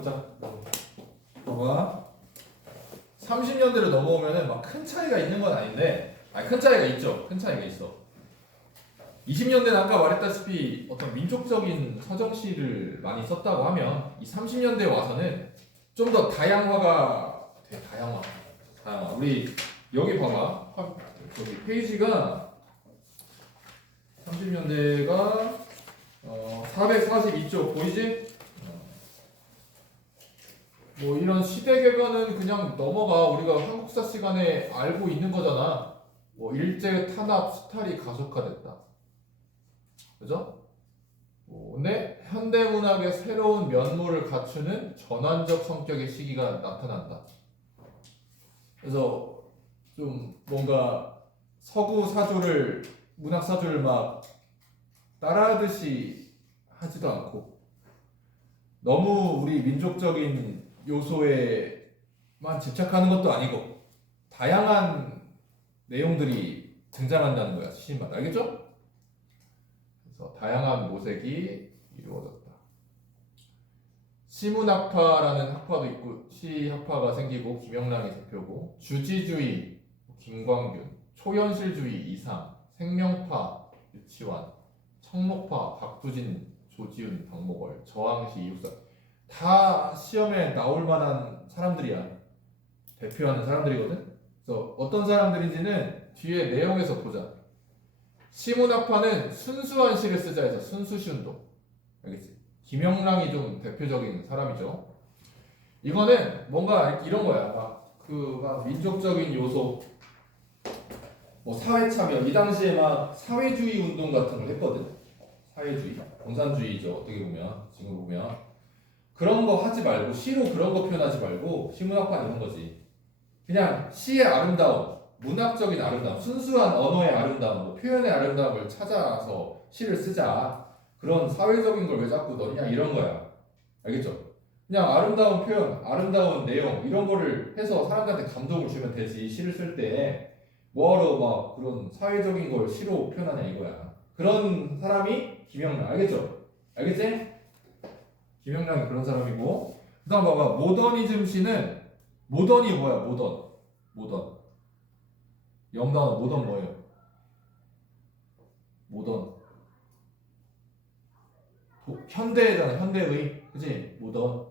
보자. 봐봐. 30년대로 넘어오면은 막 큰 차이가 있는 건 아닌데, 아니 큰 차이가 있죠. 큰 차이가 있어. 20년대는 아까 말했다시피 어떤 민족적인 서정시를 많이 썼다고 하면 이 30년대 와서는 좀 더 다양화가 돼. 다양화. 우리 여기 봐봐. 저기 페이지가 30년대가 442쪽 보이지? 뭐 이런 시대개변은 그냥 넘어가. 우리가 한국사 시간에 알고 있는 거잖아. 뭐 일제 탄압 수탈이 가속화됐다. 그죠? 근데 현대문학의 새로운 면모를 갖추는 전환적 성격의 시기가 나타난다. 그래서 좀 뭔가 서구 사조를 문학 사조를 막 따라하듯이 하지도 않고 너무 우리 민족적인 요소에만 집착하는 것도 아니고 다양한 내용들이 등장한다는 거야. 시마다. 알겠죠? 그래서 다양한 모색이 이루어졌다. 시문학파라는 학파도 있고 시학파가 생기고 김영란이 대표고 주지주의 김광균, 초현실주의 이상, 생명파 유치환, 청록파 박두진, 조지훈, 박목월, 저항시 이육사 다 시험에 나올 만한 사람들이야. 대표하는 사람들이거든. 그래서 어떤 사람들인지는 뒤에 내용에서 보자. 시문학파는 순수한 시를 쓰자 해서 순수시운동. 알겠지? 김영랑이 좀 대표적인 사람이죠. 이거는 뭔가 이런 거야. 막 민족적인 요소, 뭐 사회참여, 이 당시에 막 사회주의 운동 같은 걸 했거든. 사회주의, 공산주의죠. 어떻게 보면 지금 보면 그런 거 하지 말고 시로 그런 거 표현하지 말고 시문학파 이런 거지. 그냥 시의 아름다움, 문학적인 아름다움, 순수한 언어의 아름다움, 뭐 표현의 아름다움을 찾아서 시를 쓰자. 그런 사회적인 걸 왜 자꾸 넣냐 이런 거야. 알겠죠? 그냥 아름다운 표현, 아름다운 내용 이런 거를 해서 사람들한테 감동을 주면 되지. 시를 쓸 때 뭐하러 막 그런 사회적인 걸 시로 표현하냐 이거야. 그런 사람이 김영란. 알겠죠? 알겠지? 김영란이 그런 사람이고. 그다음 봐봐. 모더니즘 시는 모던이 뭐야? 모던. 영단어 모던 뭐예요? 모던. 현대잖아. 현대의. 그치? 모던.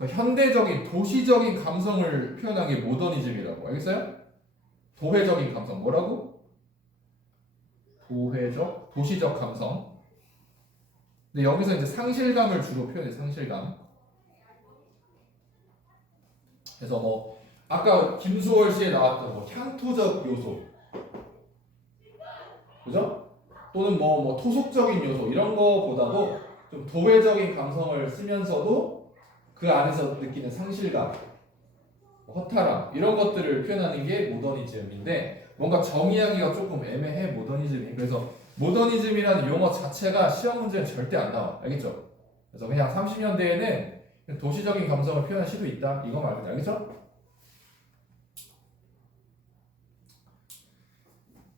현대적인 도시적인 감성을 표현한 게 모더니즘이라고. 알겠어요? 도회적인 감성. 뭐라고? 도시적 감성. 근데 여기서 이제 상실감을 주로 표현해. 상실감. 그래서 뭐 아까 김수월 씨에 나왔던 뭐 향토적 요소, 그죠? 또는 뭐 토속적인 요소 이런 거보다도 좀 도회적인 감성을 쓰면서도 그 안에서 느끼는 상실감, 허탈함 이런 것들을 표현하는 게 모더니즘인데 뭔가 정의하기가 조금 애매해. 모더니즘이. 그래서 모더니즘이라는 용어 자체가 시험 문제는 절대 안 나와. 알겠죠? 그래서 그냥 30년대에는 도시적인 감성을 표현할 시도 있다. 이거 말고 알겠죠?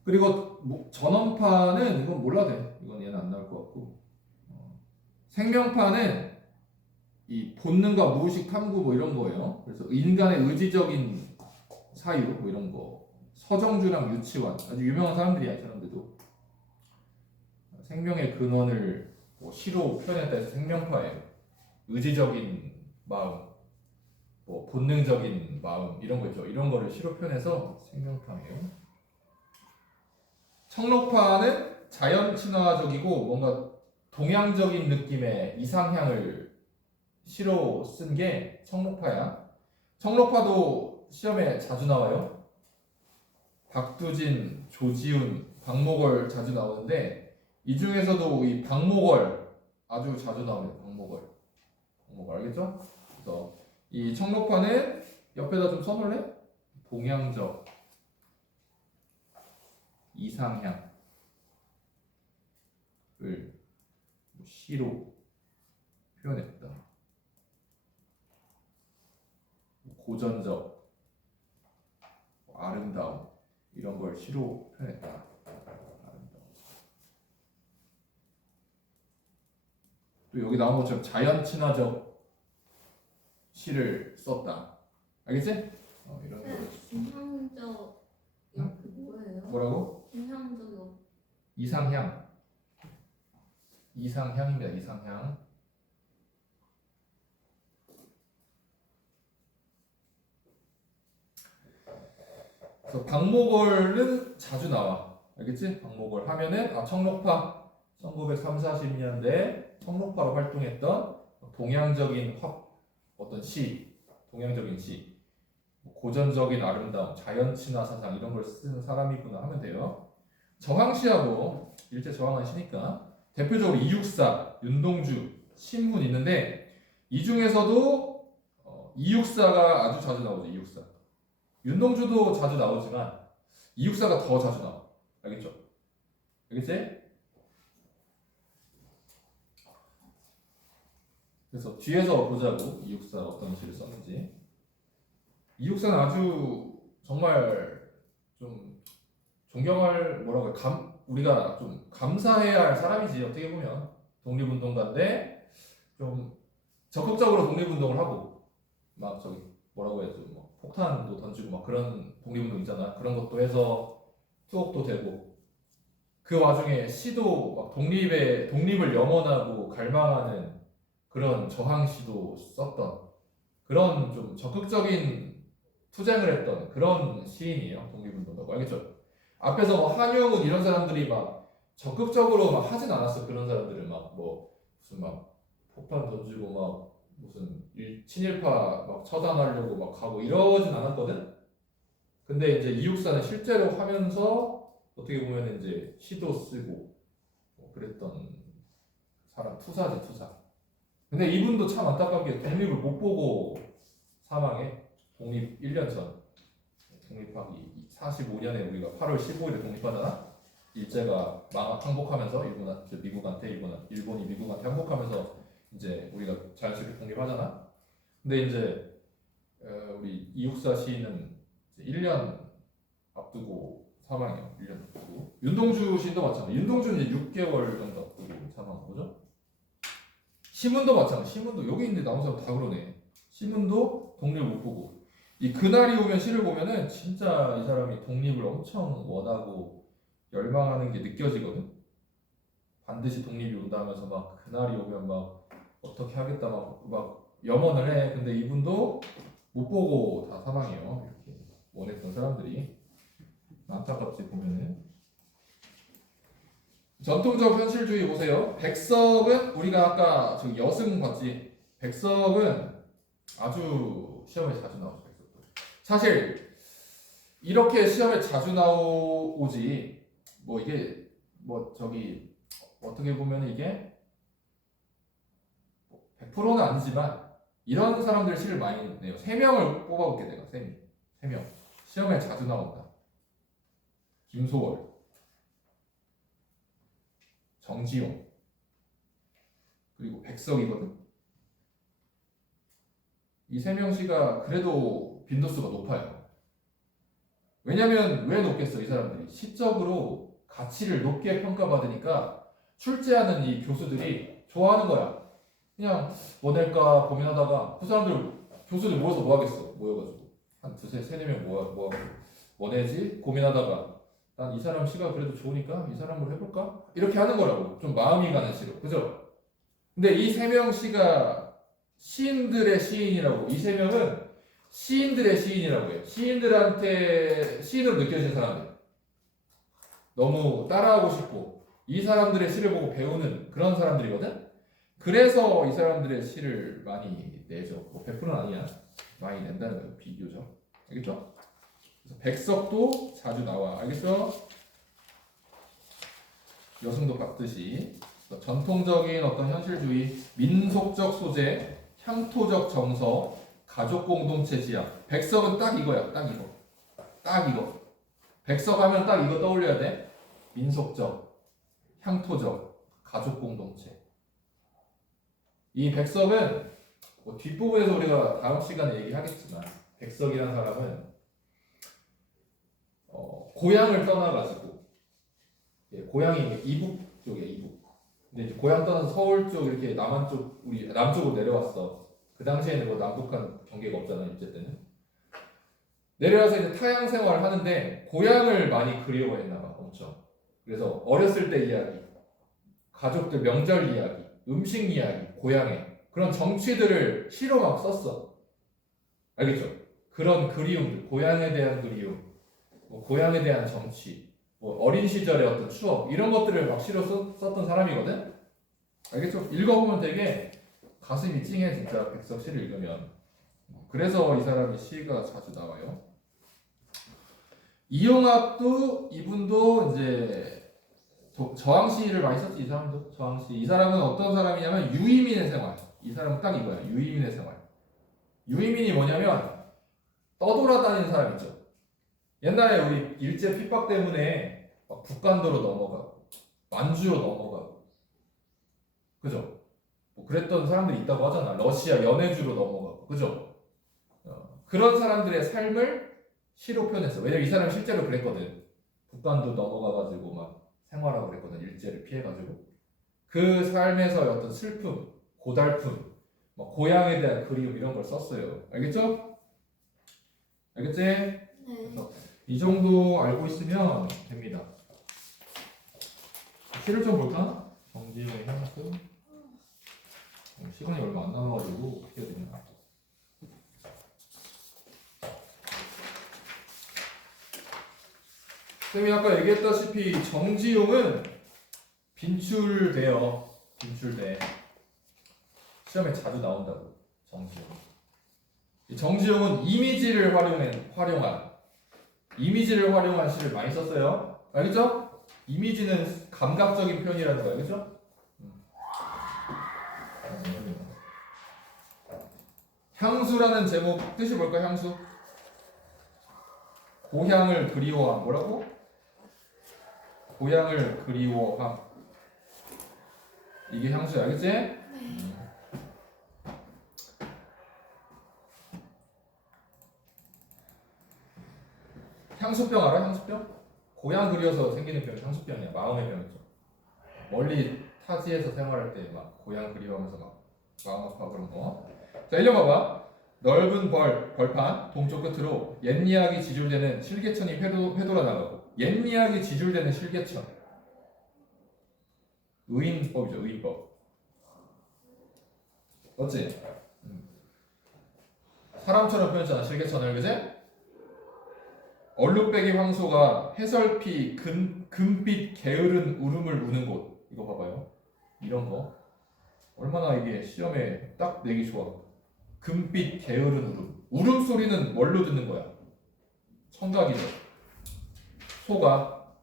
그리고 전원파는 이건 몰라도 돼. 이건 얘는 안 나올 것 같고. 생명파는 이 본능과 무의식 탐구 뭐 이런 거예요. 그래서 인간의 의지적인 사유 뭐 이런 거. 서정주랑 유치환 아주 유명한 사람들이야. 이 사람들도 생명의 근원을 뭐 시로 표현했다 해서 생명파예요. 의지적인 마음, 뭐 본능적인 마음 이런 거 있죠. 이런 거를 시로 표현해서 생명파예요. 청록파는 자연 친화적이고 뭔가 동양적인 느낌의 이상향을 시로 쓴 게 청록파야. 청록파도 시험에 자주 나와요. 박두진, 조지훈, 박목월 자주 나오는데 이 중에서도 이 박목월 아주 자주 나옵니다. 박목월 알겠죠? 그래서 이 청록파는 옆에다 좀 써놓을래? 동양적 이상향을 시로 표현했다. 고전적 아름다움 이런 걸 시로 표현했다. 아름다움. 또 여기 나온 것처럼 자연 친화적 시를 썼다. 알겠지? 이런 거. 중향적 응? 뭐예요? 뭐라고? 중향적 이상향. 이상향입니다. 이상향. 그래서 박목월은 자주 나와. 알겠지? 박목월 하면은 청록파 1930, 40년대 청록파로 활동했던 동양적인 어떤 시, 동양적인 시, 고전적인 아름다움, 자연 친화 사상 이런 걸 쓰는 사람이구나 하면 돼요. 저항시하고 일제 저항한 시니까 대표적으로 이육사, 윤동주, 신훈 있는데 이 중에서도 이육사가 아주 자주 나오죠. 이육사. 윤동주도 자주 나오지만 이육사가 더 자주 나와. 알겠죠? 알겠지? 그래서 뒤에서 보자고 이육사가 어떤 시를 썼는지. 이육사는 아주 정말 좀 존경할 뭐라고 해 우리가 좀 감사해야 할 사람이지. 어떻게 보면 독립운동가인데 좀 적극적으로 독립운동을 하고 막 저기 뭐라고 해야죠, 뭐 폭탄도 던지고 막 그런 독립운동 있잖아. 그런 것도 해서 투옥도 되고 그 와중에 시도 막 독립을 염원하고 갈망하는 그런 저항시도 썼던 그런 좀 적극적인 투쟁을 했던 그런 시인이에요. 독립운동가고. 알겠죠? 앞에서 뭐 한용운 이런 사람들이 막 적극적으로 막 하진 않았어. 그런 사람들은 막 뭐 무슨 막 폭탄 던지고 막 무슨 친일파 막 처단하려고 막 가고 이러진 않았거든. 근데 이제 이육사는 실제로 하면서 어떻게 보면 이제 시도 쓰고 뭐 그랬던 사람, 투사지 투사. 근데 이분도 참 안타깝게 독립을 못 보고 사망해. 독립 1년 전. 독립하기 45년에 우리가 8월 15일에 독립하잖아. 일제가 항복하면서 일본이 미국한테 항복하면서 이제 우리가 자연스럽게 독립하잖아. 근데 이제 우리 이육사 시인은 1년 앞두고 사망해요. 1년 앞두고. 윤동주 시인도 마찬가지. 윤동주는 이제 6개월 정도 앞두고 사망한 거죠. 시문도 마찬가지. 시문도 여기 있는데 나온 사람 다 그러네. 시문도 독립을 못 보고. 이 그날이 오면 시를 보면은 진짜 이 사람이 독립을 엄청 원하고 열망하는 게 느껴지거든. 반드시 독립이 온다 하면서 막 그날이 오면 막 어떻게 하겠다 막 염원을 해. 근데 이분도 못 보고 다 사망해요. 이렇게 원했던 사람들이. 안타깝지 보면은. 전통적 현실주의 보세요. 백석은 우리가 아까 저 여승 봤지. 백석은 아주 시험에 자주 나오죠. 백석도. 사실 이렇게 시험에 자주 나오지. 뭐 이게 뭐 저기 어떻게 보면 이게 100%는 아니지만 이런 사람들 시를 많이 내요. 3명을 뽑아볼게 내가. 3명. 시험에 자주 나온다. 김소월, 정지용, 그리고 백석이거든. 이 3명 시가 그래도 빈도수가 높아요. 왜냐면 왜 높겠어? 이 사람들이 시적으로 가치를 높게 평가받으니까 출제하는 이 교수들이 좋아하는 거야. 그냥 뭐 낼까 고민하다가 그 사람들 교수들 모여서 뭐 하겠어? 모여가지고 한 두세 세네 명 모아가지고 뭐 내지 고민하다가 난 이 사람 시가 그래도 좋으니까 이 사람으로 해볼까? 이렇게 하는 거라고. 좀 마음이 가는 시로. 그죠? 근데 이 3명 시가 시인들의 시인이라고. 이 3명은 시인들의 시인이라고 해요. 시인들한테 시인으로 느껴지는 사람들. 너무 따라하고 싶고 이 사람들의 시를 보고 배우는 그런 사람들이거든. 그래서 이 사람들의 시를 많이 내죠. 뭐 100%는 아니야. 많이 낸다는 거예요. 비교적. 알겠죠? 그래서 백석도 자주 나와. 알겠죠? 여승도 봤듯이 전통적인 어떤 현실주의, 민속적 소재, 향토적 정서, 가족 공동체 지향. 백석은 딱 이거야. 딱 이거. 딱 이거. 백석 하면 딱 이거 떠올려야 돼. 민속적, 향토적, 가족 공동체. 이 백석은 뭐 뒷부분에서 우리가 다음 시간에 얘기하겠지만 백석이라는 사람은 고향을 떠나가지고 고향이 이북 쪽에 이북. 근데 이제 고향 떠나서 서울 쪽 이렇게 남한 쪽 우리 남쪽으로 내려왔어. 그 당시에는 뭐 남북한 경계가 없잖아 일제 때는. 내려와서 이제 타향 생활을 하는데 고향을 많이 그리워했나 봐 엄청. 그래서 어렸을 때 이야기, 가족들 명절 이야기, 음식 이야기, 고향의 그런 정취들을 시로 막 썼어. 알겠죠? 그런 그리움들, 고향에 대한 그리움, 뭐 고향에 대한 정취, 뭐 어린 시절의 어떤 추억 이런 것들을 막 시로 썼던 사람이거든. 알겠죠? 읽어보면 되게 가슴이 찡해 진짜 백석 시를 읽으면. 그래서 이 사람이 시가 자주 나와요. 이용학도 이분도 이제 저항시를 많이 썼지 이 사람도. 저항시. 이 사람은 어떤 사람이냐면 유이민의 생활. 이 사람은 딱 이거야. 유이민의 생활. 유이민이 뭐냐면 떠돌아다니는 사람 있죠. 옛날에 우리 일제 핍박 때문에 막 북간도로 넘어가고 만주로 넘어가고 그죠? 뭐 그랬던 사람들이 있다고 하잖아. 러시아 연해주로 넘어가고 그죠? 그런 사람들의 삶을 시로 표현했어. 왜냐면 이 사람이 실제로 그랬거든. 북한도 넘어가가지고 막 생활하고 그랬거든. 일제를 피해가지고. 그 삶에서 어떤 슬픔, 고달픔, 뭐 고향에 대한 그리움 이런 걸 썼어요. 알겠죠? 알겠지? 네. 그래서 이 정도 알고 있으면 됩니다. 시를 좀 볼까? 정지용의 향수. 시간이 얼마 안 남아가지고 어떻게 해야 되냐? 쌤이 아까 얘기했다시피 정지용은 빈출돼요. 빈출돼. 시험에 자주 나온다고. 정지용. 이 정지용은 이미지를 활용한 시를 많이 썼어요. 알겠죠? 이미지는 감각적인 표현이라는 거예요. 알겠죠? 향수라는 제목 뜻이 뭘까? 향수. 고향을 그리워함. 뭐라고? 고향을 그리워함. 이게 향수야. 알겠지? 네. 향수병 알아? 향수병? 고향 그리워서 생기는 병이 향수병이야. 마음의 병이죠. 멀리 타지에서 생활할 때 막 고향 그리워하면서 막 마음 아파 그런 거. 자, 읽어봐봐. 넓은 벌판 동쪽 끝으로 옛이야기 지줄되는 실개천이 회돌아 나가고. 옛이야기 지줄되는 실개천. 의인법이죠. 의인법. 맞지? 사람처럼 표현했잖아. 실개천을. 그지? 얼룩배기 황소가 해설피 금빛 게으른 울음을 우는 곳. 이거 봐봐요. 이런 거 얼마나 이게 시험에 딱 내기 좋아. 금빛 게으른 울음. 울음소리는 뭘로 듣는 거야? 청각이죠. 소가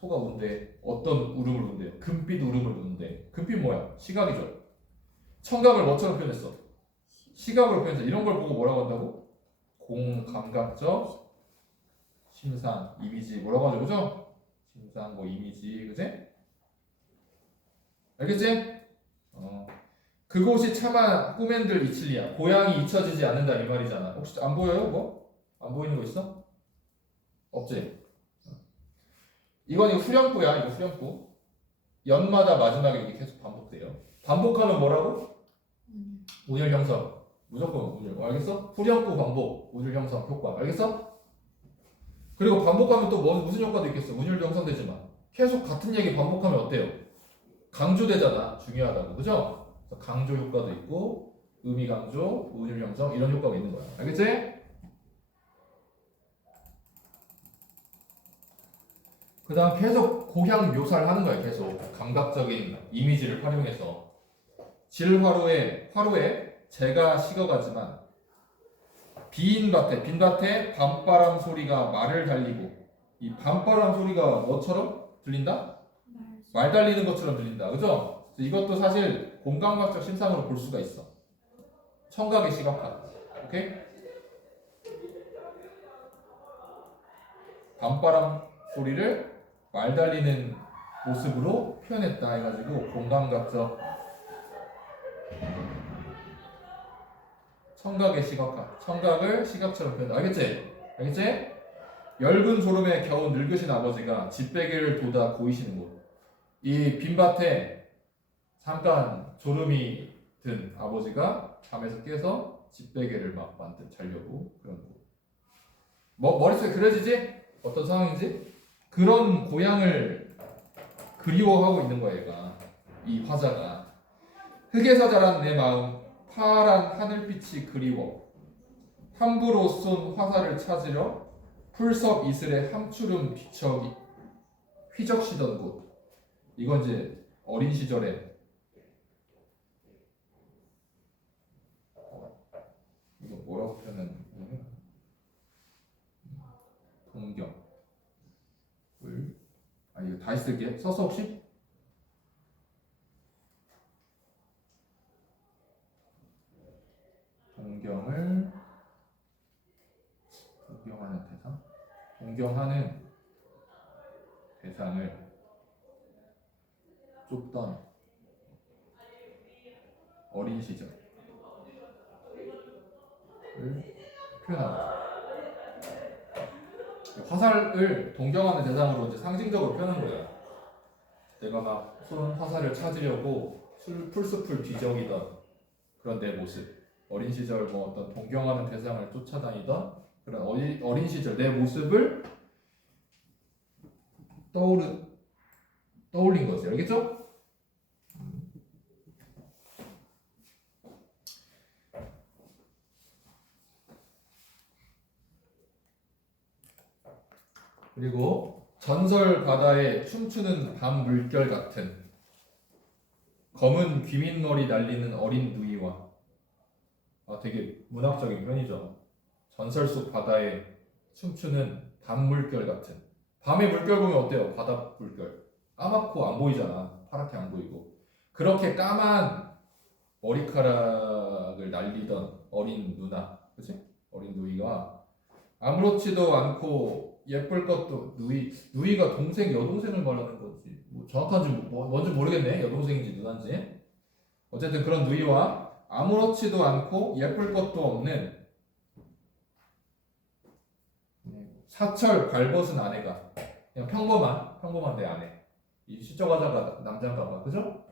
운대. 어떤 울음을 운대요? 금빛 울음을 우는데. 금빛 뭐야? 시각이죠. 청각을 뭐처럼 표현했어? 시각으로 표현했어. 이런 걸 보고 뭐라고 한다고? 공감각적 심상, 이미지 뭐라고 하죠? 그죠? 심상, 뭐 이미지, 그지? 알겠지? 그곳이 차마 꾸맨들 이칠리야. 고향이 잊혀지지 않는다 이 말이잖아. 혹시 안 보여요? 뭐? 안 보이는 거 있어? 없지? 이거 후렴구야. 이거 후렴구. 연마다 마지막에 이게 계속 반복돼요. 반복하면 뭐라고? 운율 형성. 무조건 운율. 알겠어? 후렴구 반복, 운율 형성 효과. 알겠어? 그리고 반복하면 또 무슨 효과도 있겠어. 운율도 형성되지만 계속 같은 얘기 반복하면 어때요? 강조되잖아. 중요하다고. 그죠? 그래서 강조 효과도 있고 의미 강조, 운율 형성 이런 효과가 있는 거야. 알겠지? 그 다음 계속 고향 묘사를 하는 거야. 계속 감각적인 이미지를 활용해서 질화로에 재가 식어가지만 빈 밭에 밤바람 소리가 말을 달리고. 이 밤바람 소리가 뭐처럼 들린다? 말 달리는 것처럼 들린다. 그죠? 이것도 사실 공감각적 심상으로 볼 수가 있어. 청각의 시각화. 오케이? 밤바람 소리를 말 달리는 모습으로 표현했다 해가지고 공감각적 청각의 시각화. 청각을 시각처럼 표현한다. 알겠지? 알겠지? 엷은 졸음에 겨우 늙으신 아버지가 집베개를 돋아 고이시는 곳. 이 빈밭에 잠깐 졸음이 든 아버지가 잠에서 깨서 집베개를 막 자려고 그런 거. 머릿속에 그려지지? 어떤 상황인지? 그런 고향을 그리워하고 있는 거야 얘가. 이 화자가. 흙에서 자란 내 마음 파란 하늘빛이 그리워 함부로 쏜 화살을 찾으려 풀섭 이슬에 함추름 뒤척이 휘적시던 곳. 이건 이제 어린 시절에 이거 뭐라고 표현하는 거냐면 동경 이거 다시 쓸게요. 써서 혹시? 동경을 동경하는 대상? 동경하는 대상을 쫓던 어린 시절을 표현하고 화살을 동경하는 대상으로 이제 상징적으로 표현한 거야. 내가 막 쏜 화살을 찾으려고 풀숲을 뒤적이던 그런 내 모습, 어린 시절 뭐 어떤 동경하는 대상을 쫓아다니던 그런 어린 시절 내 모습을 떠올린 거지. 알겠죠? 그리고 전설 바다에 춤추는 밤 물결 같은 검은 귀밑머리 날리는 어린 누이와 되게 문학적인 표현이죠. 전설 속 바다에 춤추는 밤 물결 같은. 밤에 물결 보면 어때요? 바다 물결 까맣고 안 보이잖아. 파랗게 안 보이고. 그렇게 까만 머리카락을 날리던 어린 누나, 그치? 어린 누이가 아무렇지도 않고 예쁠 것도 누이가 동생 여동생을 말하는 거지. 뭐 정확한지 뭔지 모르겠네. 여동생인지 누나인지. 어쨌든 그런 누이와 아무렇지도 않고 예쁠 것도 없는 사철 발벗은 아내가 그냥 평범한 내 아내. 이 시적 화자가 남자인가 봐. 그죠?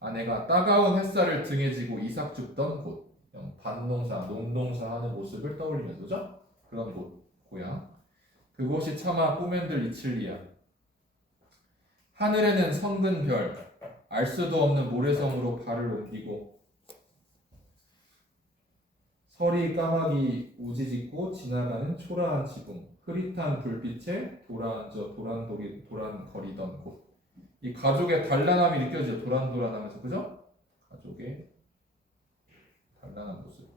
아내가 따가운 햇살을 등에 지고 이삭 줍던 곳. 밭농사, 농동사 하는 모습을 떠올리면서 그죠? 그런 곳, 고향. 그곳이 차마 꿈엔들 이칠리야. 하늘에는 성근 별, 알 수도 없는 모래성으로 발을 옮기고 서리 까마귀 우지짓고 지나가는 초라한 지붕, 흐릿한 불빛에 도란앉아 도란거리던 곳. 이 가족의 단란함이 느껴지죠. 도란도란하면서 그죠? 가족의 단란한 모습.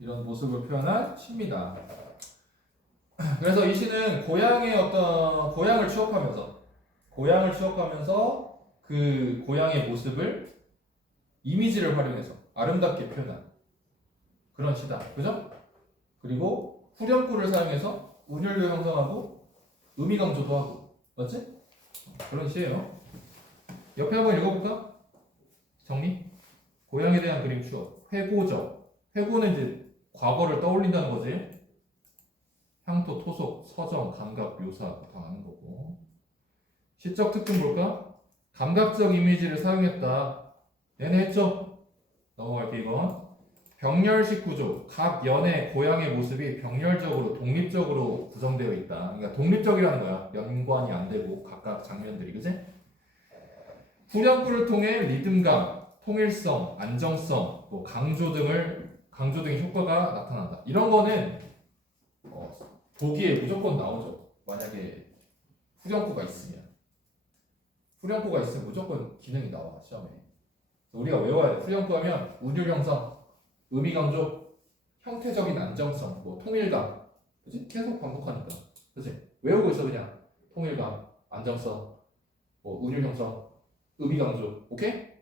이런 모습을 표현한 시입니다. 그래서 이 시는 고향을 추억하면서 그 고향의 모습을 이미지를 활용해서 아름답게 표현한 그런 시다. 그죠? 그리고 후렴구를 사용해서 운율도 형성하고 의미 강조도 하고. 맞지? 그런 시예요. 옆에 한번 읽어볼까? 정리? 고향에 대한 그림 추억. 회고적. 회고는 이제 과거를 떠올린다는 거지. 향토, 토속, 서정, 감각, 묘사 다 아는 거고. 시적 특징 볼까? 감각적 이미지를 사용했다. 얘네 했죠? 넘어갈게 이건. 병렬식 구조. 각 연의 고향의 모습이 병렬적으로 독립적으로 구성되어 있다. 그러니까 독립적이라는 거야. 연관이 안 되고 각각 장면들이. 그지? 후렴구를 통해 리듬감, 통일성, 안정성, 뭐 강조 등의 효과가 나타난다. 이런 거는 보기에 무조건 나오죠. 만약에 후렴구가 있으면 무조건 기능이 나와 시험에. 우리가 외워야 돼. 후렴구 하면 운율 형성, 의미 강조, 형태적인 안정성, 뭐 통일감, 그지? 계속 반복하니까, 그지? 외우고 있어 그냥. 통일감, 안정성, 뭐 운율 형성, 의미 강조, 오케이?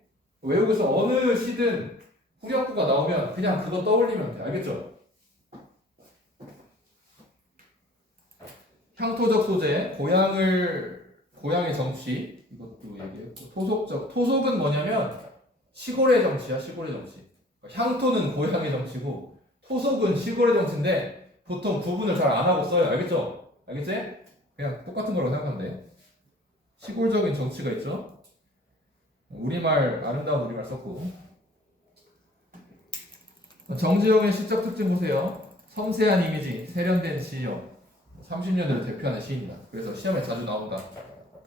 외우고 있어. 어느 시든 후렴구가 나오면 그냥 그거 떠올리면 돼. 알겠죠? 향토적 소재, 고향의 정치, 이것도 얘기했고, 토속은 뭐냐면 시골의 정치야. 시골의 정치. 향토는 고향의 정치고 토속은 시골의 정치인데 보통 구분을 잘 안 하고 써요. 알겠죠? 알겠지? 그냥 똑같은 거라고 생각하면 돼. 시골적인 정치가 있죠. 우리말 아름다운 우리말 썼고 정지용의 시적 특징 보세요. 섬세한 이미지, 세련된 시력. 30년대를 대표하는 시입니다. 그래서 시험에 자주 나온다.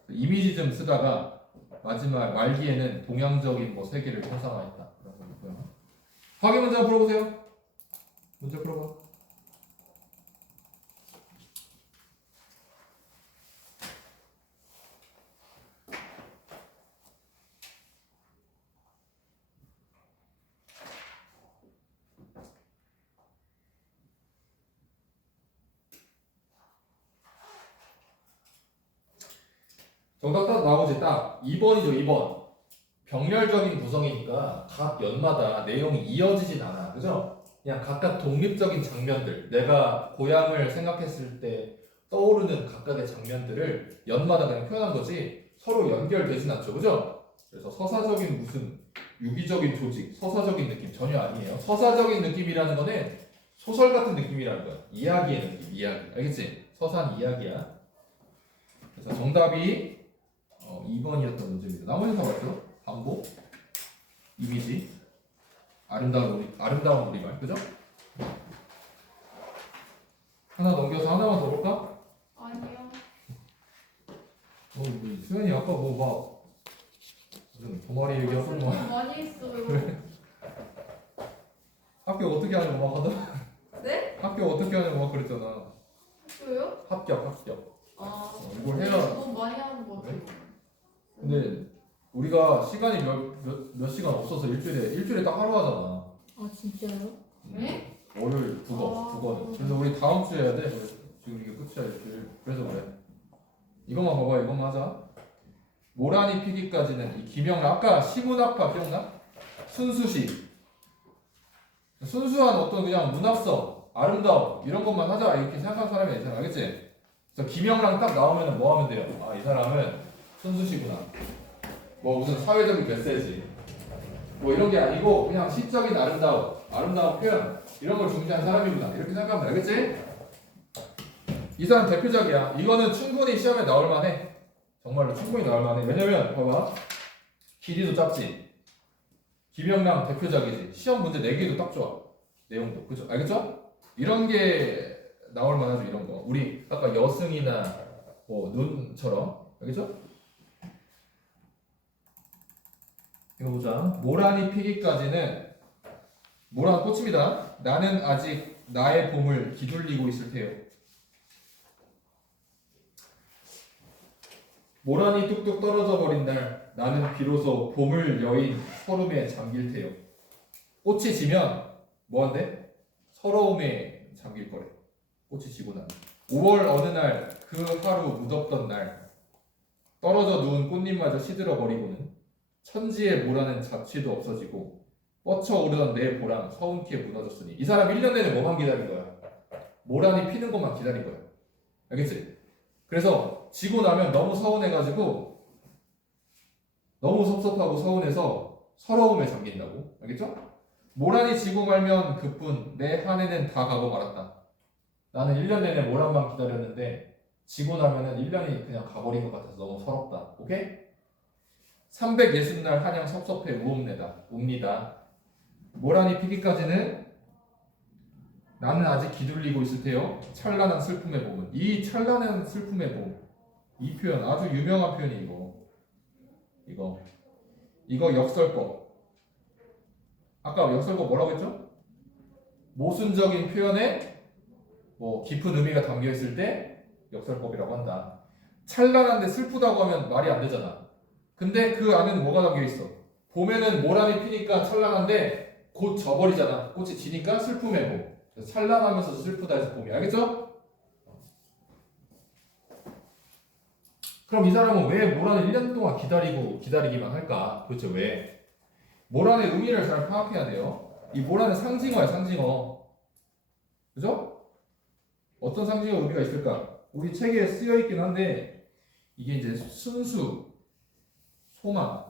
이미지즘 쓰다가 마지막 말기에는 동양적인 뭐 세계를 형상화했다. 그런 거 있고요. 확인 문제 한번 풀어보세요. 문제 풀어봐. 정답 딱 나오지. 딱 2번이죠. 2번. 병렬적인 구성이니까 각 연마다 내용이 이어지진 않아. 그죠? 그냥 각각 독립적인 장면들, 내가 고향을 생각했을 때 떠오르는 각각의 장면들을 연마다 그냥 표현한 거지 서로 연결되진 않죠. 그죠? 그래서 서사적인 무슨 유기적인 조직, 서사적인 느낌 전혀 아니에요. 서사적인 느낌이라는 거는 소설 같은 느낌이라는 거야. 이야기의 느낌, 이야기. 알겠지? 서사는 이야기야. 그래서 정답이 2번이었던 문제입니다. 나머지는 다 맞죠? 반복, 이미지, 아름다운 우리말, 그죠? 하나 넘겨서 하나만 더 볼까? 아니요. 수현이 아까 뭐 무슨 동아리 얘기하고 너무 많이 했어요. 학교 어떻게 하냐고 막 하다. 네? 학교 어떻게 하냐고 막 그랬잖아. 학교요? 합격. 아, 이걸 해야. 너무 많이 하는 거 같아요. 근데 우리가 시간이 몇 시간 없어서 일주일에 딱 하루 하잖아. 아, 진짜요? 네? 월요일 국어는. 그래서 우리 다음 주에 해야 돼. 그래서 지금 이게 끝이야 일주일. 그래서 그래. 이것만 봐봐. 이것만 하자. 모란이 피기까지는 이 김영란 아까 시문학파 기억나? 순수시. 순수한 어떤 그냥 문학성, 아름다움 이런 것만 하자 이렇게 생각하는 사람이 있잖아. 알겠지? 그래서 김영란 딱 나오면 뭐 하면 돼요? 아, 이 사람은 순수시구나. 뭐 무슨 사회적인 메시지 뭐 이런 게 아니고 그냥 시적인 아름다운 표현 이런 걸 중시하는 사람이구나 이렇게 생각하면 알겠지? 이 사람 대표작이야. 이거는 충분히 시험에 나올 만해. 정말로 충분히 나올 만해. 왜냐면 봐봐 길이도 짧지. 김영랑 대표작이지. 시험 문제 내기도 딱 좋아. 내용도 그죠? 알겠죠? 이런 게 나올 만하죠. 이런 거 우리 아까 여승이나 뭐 눈처럼 알겠죠? 이거 보자. 모란이 피기까지는 모란 꽃입니다. 나는 아직 나의 봄을 기둘리고 있을 테요. 모란이 뚝뚝 떨어져 버린 날 나는 비로소 봄을 여인 서름에 잠길 테요. 꽃이 지면 뭐한대? 서러움에 잠길 거래. 꽃이 지고 나면 5월 어느 날 그 하루 무덥던 날 떨어져 누운 꽃잎마저 시들어 버리고는 천지의 모란은 자취도 없어지고 뻗쳐오르던 내 보람 서운케 무너졌으니 이 사람 1년 내내 뭐만 기다린 거야? 모란이 피는 것만 기다린 거야. 알겠지? 그래서 지고 나면 너무 서운해가지고 너무 섭섭하고 서운해서 서러움에 잠긴다고. 알겠죠? 모란이 지고 말면 그뿐 내 한 해는 다 가고 말았다. 나는 1년 내내 모란만 기다렸는데 지고 나면은 1년이 그냥 가버린 것 같아서 너무 서럽다. 오케이? 360날 한양 섭섭해 웁니다. 모란이 피기까지는 나는 아직 기둘리고 있을 테요. 찬란한 슬픔의 봄은. 이 찬란한 슬픔의 봄. 이 표현 아주 유명한 표현이 이거 역설법. 아까 역설법 뭐라고 했죠? 모순적인 표현에 뭐 깊은 의미가 담겨 있을 때 역설법이라고 한다. 찬란한데 슬프다고 하면 말이 안 되잖아. 근데 그 안에는 뭐가 담겨 있어? 봄에는 모란이 피니까 찬란한데 곧 져버리잖아. 꽃이 지니까 슬픔의 봄. 그래서 찬란하면서도 슬프다 해서 봄이. 알겠죠? 그럼 이 사람은 왜 모란을 1년 동안 기다리기만 할까? 도대체 왜? 모란의 의미를 잘 파악해야 돼요. 이 모란은 상징어야, 상징어. 그죠? 어떤 상징어 의미가 있을까? 우리 책에 쓰여 있긴 한데 이게 이제 순수 소망의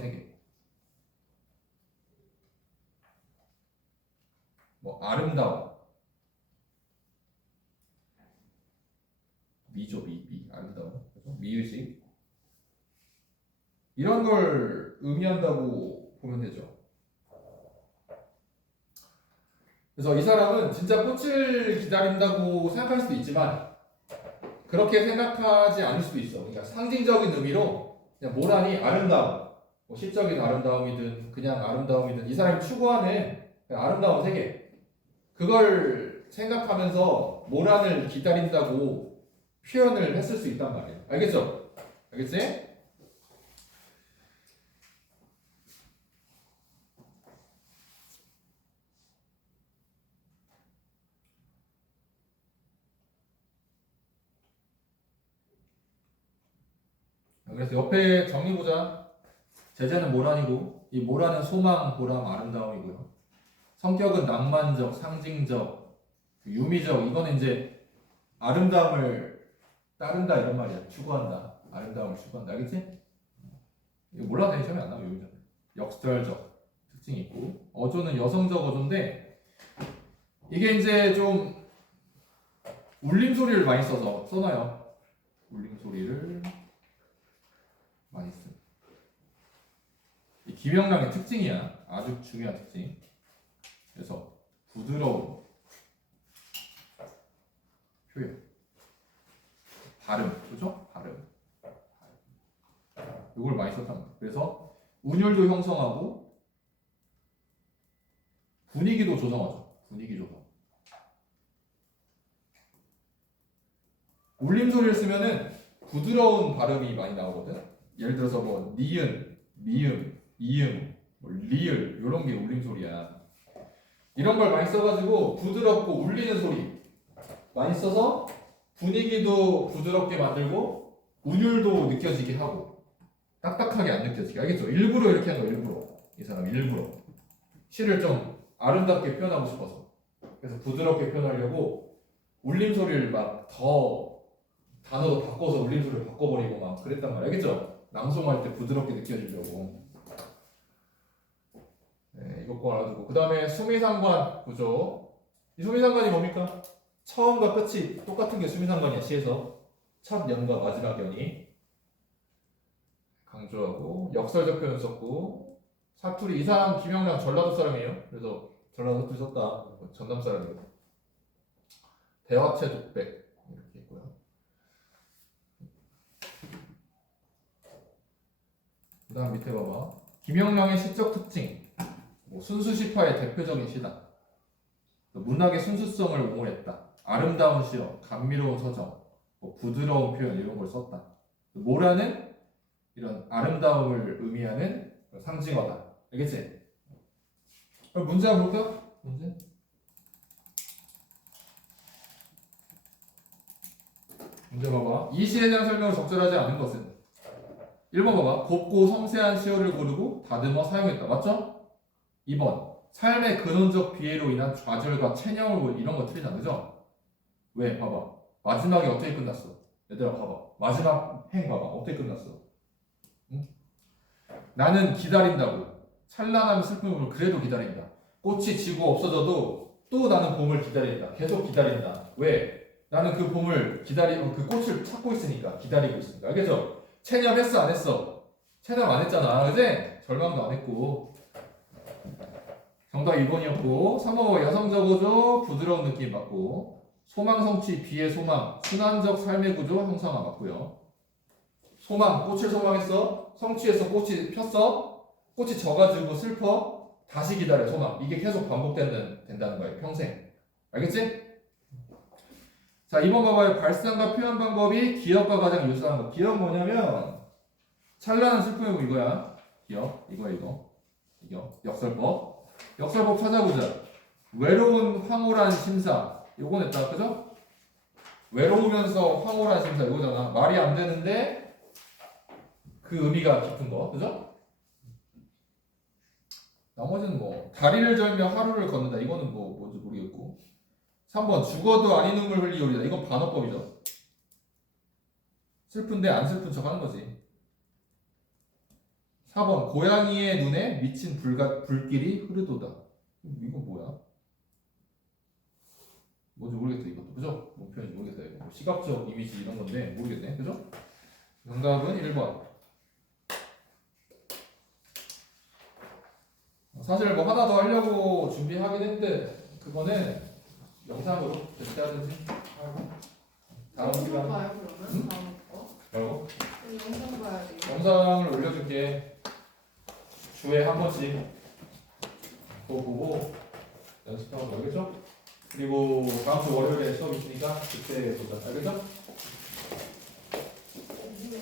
세계. 뭐 아름다움, 미죠, 미 아름다움, 그죠? 미의식 이런 걸 의미한다고 보면 되죠. 그래서 이 사람은 진짜 꽃을 기다린다고 생각할 수도 있지만 그렇게 생각하지 않을 수도 있어. 그러니까 상징적인 의미로 그냥 모란이 아름다움, 뭐 시적인 아름다움이든 그냥 아름다움이든 이 사람이 추구하는 그냥 아름다운 세계 그걸 생각하면서 모란을 기다린다고 표현을 했을 수 있단 말이에요. 알겠죠? 알겠지? 그래서 옆에 정리보자. 제재는 모란이고 이 모란은 소망, 보람, 아름다움이고요. 성격은 낭만적, 상징적, 유미적. 이거는 이제 아름다움을 따른다 이런 말이야. 추구한다. 아름다움을 추구한다. 알겠지? 이거 몰라도 되는 시험이 안 나와요. 유미적. 역설적 특징이 있고 어조는 여성적 어조인데 이게 이제 좀 울림 소리를 많이 써놔요. 울림 소리를 많이 씁니다. 이 김영란의 특징이야. 아주 중요한 특징. 그래서 부드러운 표현, 발음, 그죠? 발음. 이걸 많이 썼단 말이야. 그래서 운율도 형성하고 분위기도 조성하죠. 분위기 조성. 울림 소리를 쓰면은 부드러운 발음이 많이 나오거든. 예를 들어서 뭐 니은, 미음, 이음, 뭐 리을 이런 게 울림 소리야. 이런 걸 많이 써가지고 부드럽고 울리는 소리 많이 써서 분위기도 부드럽게 만들고 운율도 느껴지게 하고 딱딱하게 안 느껴지게. 알겠죠? 일부러 이렇게 한 거. 일부러 이 사람 일부러 시를 좀 아름답게 표현하고 싶어서 그래서 부드럽게 표현하려고 울림 소리를 막 더 단어도 바꿔서 울림 소리를 바꿔버리고 막 그랬단 말이야. 알겠죠? 낭송할 때 부드럽게 느껴지려고. 네, 이것 꼭 알아두고 그 다음에 수미상관 구조. 이 수미상관이 뭡니까? 처음과 끝이 똑같은 게 수미상관이야. 시에서 첫 연과 마지막 연이 강조하고 역설적 표현 썼고 사투리. 이 사람 김영란 전라도 사람이에요. 그래서 전라도 사투리 썼다. 전남 사람이고 대화체 독백 이렇게 있고요. 그 다음 밑에 봐봐. 김영란의 시적 특징. 뭐 순수시파의 대표적인 시다. 문학의 순수성을 옹호했다. 아름다운 시어, 감미로운 서정, 뭐 부드러운 표현 이런 걸 썼다. 모라는 이런 아름다움을 의미하는 상징어다. 알겠지? 그럼 문제 한번 볼까? 문제 봐봐. 이 시에 대한 설명을 적절하지 않은 것은 1번 봐봐. 곱고 섬세한 시어를 고르고 다듬어 사용했다. 맞죠? 2번 삶의 근원적 비애로 인한 좌절과 체념을 이런 거 틀리잖아. 그죠? 왜? 봐봐. 마지막에 어떻게 끝났어? 얘들아 봐봐. 마지막 행 봐봐. 어떻게 끝났어? 응? 나는 기다린다고. 찬란한 슬픔으로 그래도 기다린다. 꽃이 지고 없어져도 또 나는 봄을 기다린다. 계속 기다린다. 왜? 나는 그 봄을 그 꽃을 찾고 있으니까. 기다리고 있으니까. 알겠죠? 체념했어? 안 했어? 체념 안 했잖아. 그지? 절망도 안 했고. 정답 2번이었고 3번 여성적 어조 부드러운 느낌 맞고 소망 성취 비의 소망 순환적 삶의 구조 형성화 맞고요. 소망 꽃을 소망했어 성취해서 꽃이 폈어 꽃이 져가지고 슬퍼 다시 기다려 소망 이게 계속 반복된다는 거예요 평생. 알겠지? 자 2번 봐봐요. 발상과 표현 방법이 기억과 가장 유사한 거. 기억 뭐냐면 찬란한 슬픔이고 이거야. 기억 이거 역설법 찾아보자. 외로운 황홀한 심사 요거 냈다. 그죠? 외로우면서 황홀한 심사 이거잖아. 말이 안 되는데 그 의미가 깊은 거. 그죠? 나머지는 뭐 다리를 절며 하루를 걷는다. 이거는 뭔지 모르겠고 3번 죽어도 아닌 눈물 흘리오리다. 이건 반어법이죠. 슬픈데 안 슬픈 척 하는 거지. 4번 고양이의 눈에 미친 불길이 흐르도다. 이건 뭐야? 뭔지 모르겠어 이것도 그죠? 뭔 표현인지 모르겠어요. 이거. 뭐 시각적 이미지 이런 건데 모르겠네 그죠? 정답은 1번. 사실 뭐 하나 더 하려고 준비하긴 했는데 그거는 영상으로 대체하든지 하고 다음 영상 시간에 봐요 그러면 다음 거. 뭐라고? 영상 봐야 돼요. 영상을 올려줄게. 주에 한 번씩 그거 보고 연습하면 알겠죠? 그리고 다음 주 월요일에 수업 있으니까 그때 보자 알겠죠? 요즘에